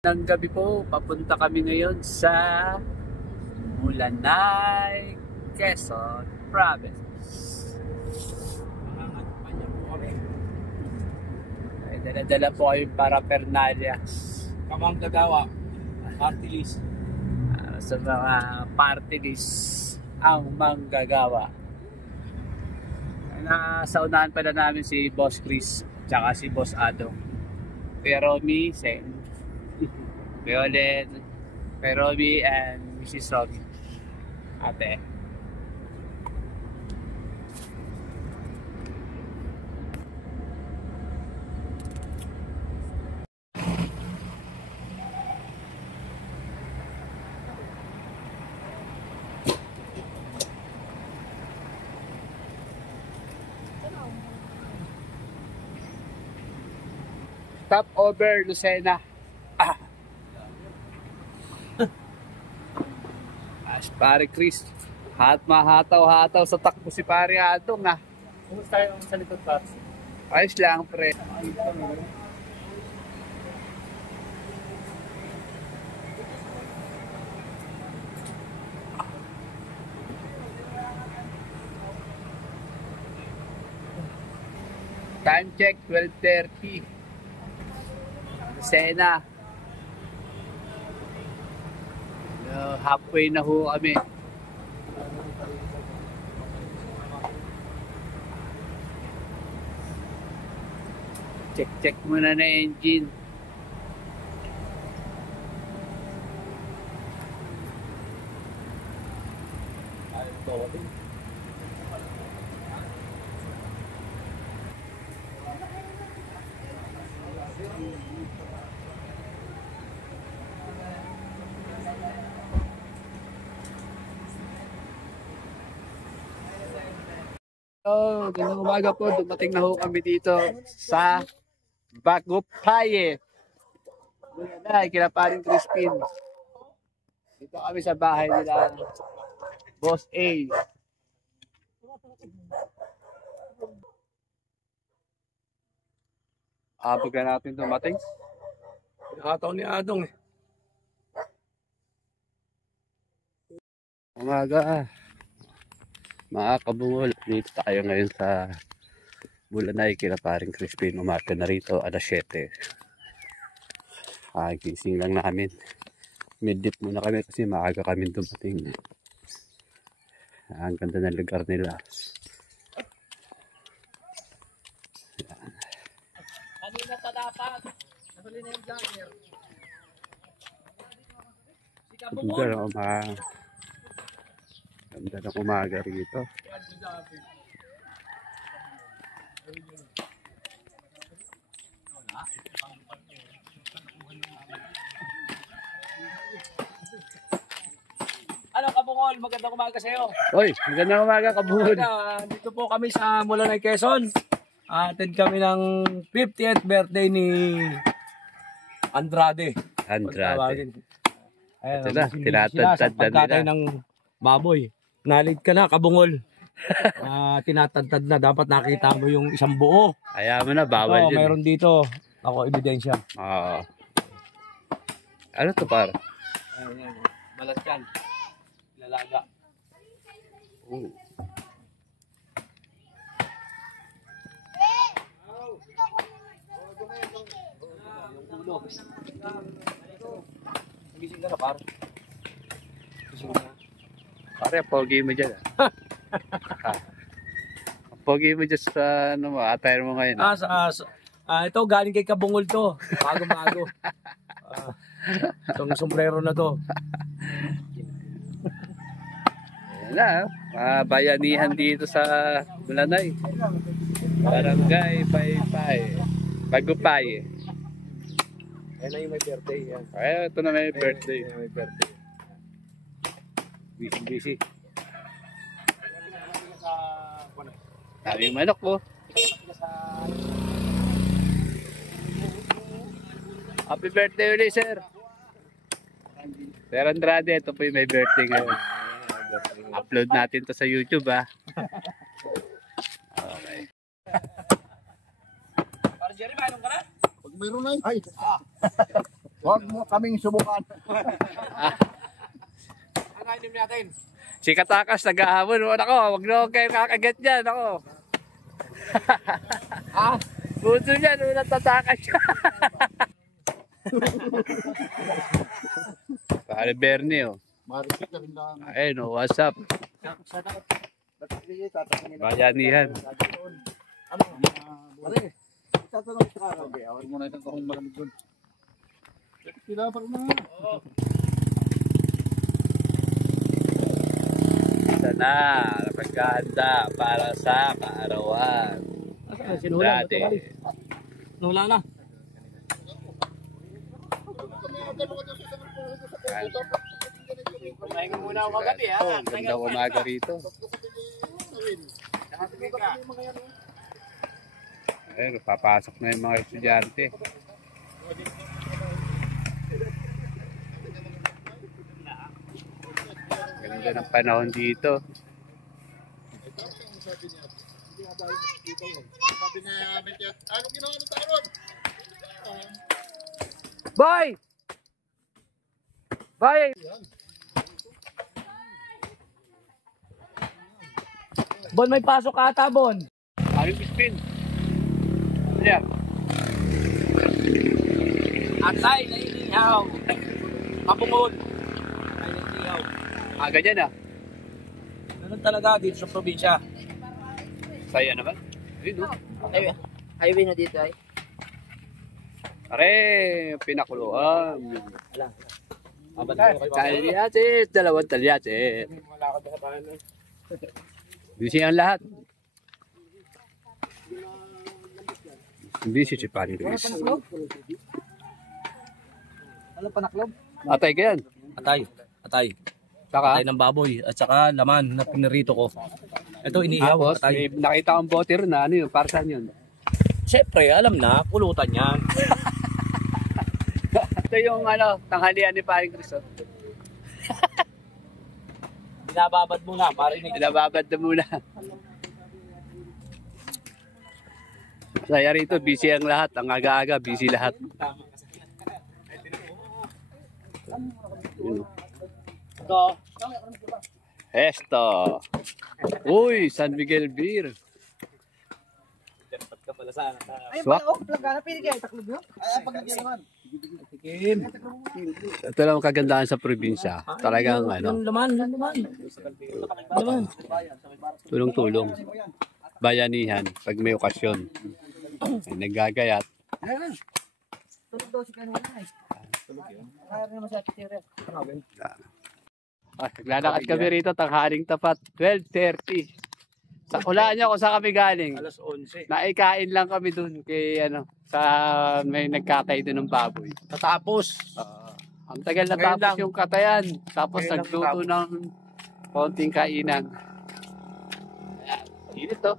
Ng gabi po, papunta kami ngayon sa Mulanay, Quezon Province. Ay, dala-dala po kayong paraphernalia. Kamanggagawa, party list. Sa mga party list ang manggagawa. Nasa unahan pala namin si Boss Chris tsaka si Boss Adong. Pero me, same. Violet, Robbie, and Mrs. Robbie. Ate. Stop over, Lucena. Pare Chris, mahataw-hataw sa takbo si Pare Adong ah. Kumusta yung sa likod, Paps? Ayos lang, pre. Time check, 12:30. Sena. Halfway na ho kami. Check muna na engine. Gandang umaga po. Dumating na ho kami dito sa Bagupaye. Ay, kila Paring Crispin. Dito kami sa bahay nila Boss A. Pagka natin dumating. Nakataon ni Adong eh. Umaga. Mga kabungol, dito tayo ngayon sa Mulanay kila Paring Crispin. Umaga na rito, alas 7. Gising lang namin. Mid-dip muna kami kasi maaga kami dumating. Ang ganda ng lugar nila. Kanina pa dapat. Nahuli na yung vlogger. Lugar, ganda ng umaga rito. Ano Kabungol, magandang umaga sa iyo. Oy, magandang umaga Kabungol. Dito po kami sa Mulanay, Quezon. Attend kami ng 50th birthday ni Andrade. Andrade. Ayan, ito na, tinatantad na nila. ng baboy. Nalig ka na, Kabungol. Tinatantad na. Dapat nakita mo yung isang buo. Ayaw mo na, bawal yun. Mayroon dito. Ako, ebidensya. Oo. Ano to para? Ayan, balat yan. Lalaga. Oo. Gising ka na, par. Gising ka na. Pare, pogi mo dyan ah. Pogi mo dyan sa ano mo, attire mo ngayon. Ito, galing kay Kabungol to. Bago-bago. Itong sombrero na to. Ayan na, bayanihan dito sa Mulanay. Barangay Paypay. Bagupaye. Ayan na yung may birthday. Yan. Ay, ito na may birthday. Ayan, may birthday. Busy. Sabi yung manok po. Happy birthday ulit, sir. Sir Andrade, ito po yung may birthday ngayon. Upload natin to sa YouTube, ha. Okay. Para Jerry, mayroon ka na? Pag mayroon na. Ay. Huwag mo kaming subukan. Ano inom natin? Si Katakas nag-ahamon. Nako, wag na kayo kakagat dyan. Nako. Buto niya, nung natatakas siya. Pare Bernie, oh. Marikit ka rin lang. Ayun, oh, what's up? Bayanihan. Ano? Pare, tatanong sa karabi. Awal mo na itong kahong malamig doon. Sila pa rin na. Isa na, napaghahanda para sa kaarawan. Dati. Nula na. Kumain muna ako magabi ha. Ganda umaga rito. Ayun, papasok na yung mga estudyante. Ganda ng panahon dito. Sabi na anong ginawa mo tayo ron? Boy! Boy! Bon, may pasok ata, Bon. Aming spin. Ano yan? Atay na inihaw. Kapungod. Atay na inihaw. Ganyan ah. Ganun talaga dito sa probinsya. Saya naman. Ayun, no? Highway na dito ay. Pare, pinakuluan. Abad ko kayo. Talyates, dalawang talyates. Wala ka ba sa bahay? Busy ang lahat. Busy si Paring Chris. Ano panaklob? Atay ka yan. Atay. Atay. Saka, Atay ng baboy at saka laman na pinarito ko. Ito inihaw. tapos, Atay. may nakita kong bote rin na ano yun, para saan yun? Siyempre, alam na, pulutan yan. Ito yung ano, tanghalian ni Paring Chris. Oh. Binababad muna, marinig. Nababad na muna. Saya rito, busy ang lahat. Ang aga-aga, busy lahat. Yun, oh. Ito. Esto. Uy, San Miguel Beer. Dapat ka pala sa Swak. Tikim. Ito lang ang kagandahan sa probinsya. Talagang ano, Laman. Laman. tulong-tulong. Bayanihan pag may okasyon. Ay, naggagayat. Tulog daw si kanina ay. Kaya naman sa pitira. Naglalakad kami rito, tanghaling tapat, 12:30. Sa ulaan niyo kung saan kami galing. Alas 11. Naikain lang kami dun kay ano, sa may nagkatay dun ng baboy. Tatapos. Ang tagal na Ngayon tapos lang. yung katayan. Tapos Ngayon lang nagluto ng konting kainan. Ayan, init to.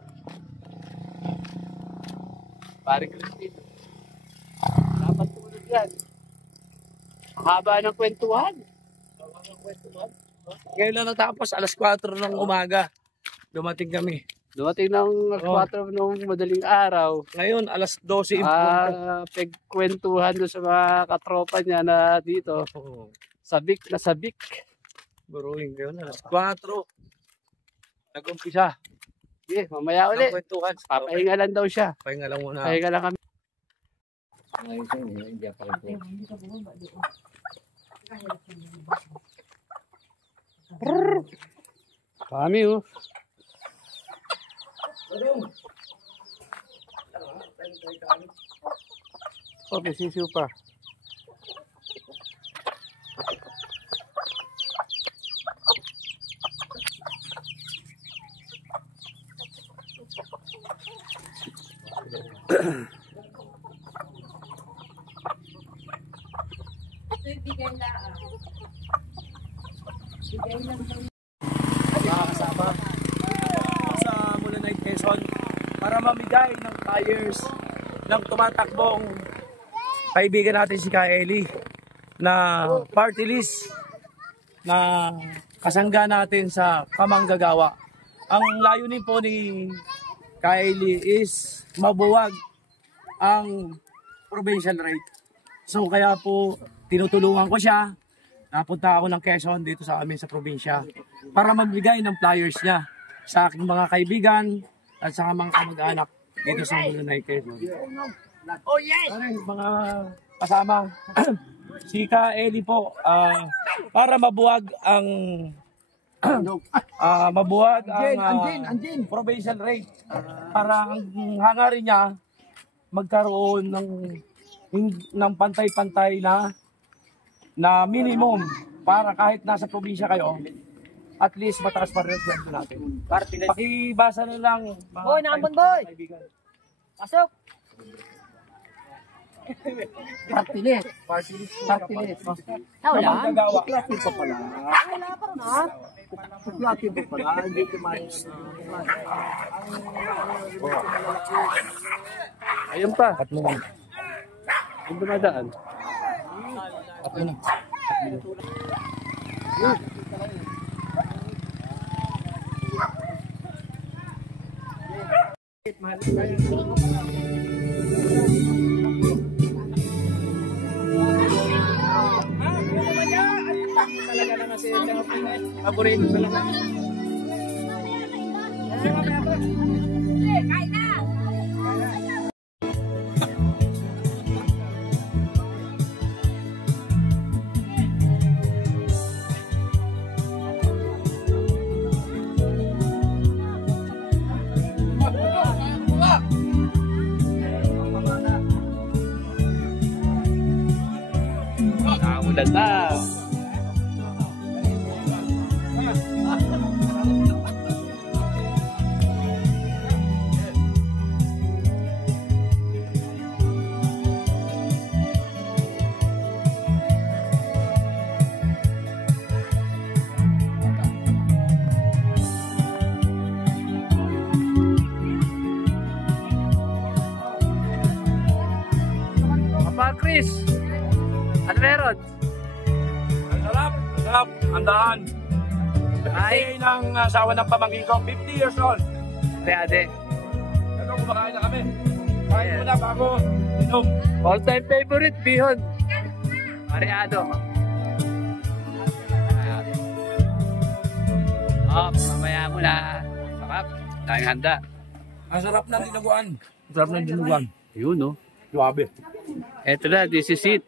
Paring Crispin. Dapat tulog yan. Ang haba ng kwentuhan. Ngayon lang natapos, alas 4 ng umaga. Dumating kami. Dumating ng 4 nung madaling araw. Ngayon, alas 12 in punto. Pagkwentuhan doon sa mga katropa niya na dito. Sabik na sabik. Buruing ngayon, alas 4. Nag-umpisa. Okay, mamaya uli. Ang kwentuhan. Papahinga lang daw siya. Pahinga lang muna. Pahinga lang kami. Kami oh. Oh, may sisiw pa. Mga kasama sa Mulanay Quezon para mamigay ng tires ng tumatakbong kaibigan natin si Kaeli na party list na kasangga natin sa Kamanggagawa. Ang layunin po ni Kaeli is mabuwag ang provincial rate. So kaya po tinutulungan ko siya. Napunta ako ng Quezon dito sa amin sa probinsya para magbigay ng flyers niya sa aking mga kaibigan at sa mga kamag-anak dito sa Mulunay, Quezon. Oh yes! Mga kasama, si Ka Eli po, para mabuwag ang provincial rate, para ang hangarin niya magkaroon ng pantay-pantay na minimum para kahit nasa probinsya kayo, at least mataas pa rin ang sweldo natin. Pakibasa na lang. Boy, naambon boy! Pasok! Partilit. Partilit. Wala. Klase pa pala. Wala pa rin ha? Klase pa pala. Hindi kumain. Ayun pa. Yung dumadaan. Talaga na kasi paborito talaga. Ulan na. Papa Chris, ano meron? Ang sarap, ang daan. Ay ng asawa ng pamangkin ko, 50 years old. Ate. Ito, kumakain na kami. Kain mo na bago inom. All-time favorite, bihon. Mareado. Mamaya mo na. Sarap. Tayong handa. Ang sarap ng dinuguan. Ang sarap ng dinuguan. Yun, no? Suwabe. Eto na, this is it.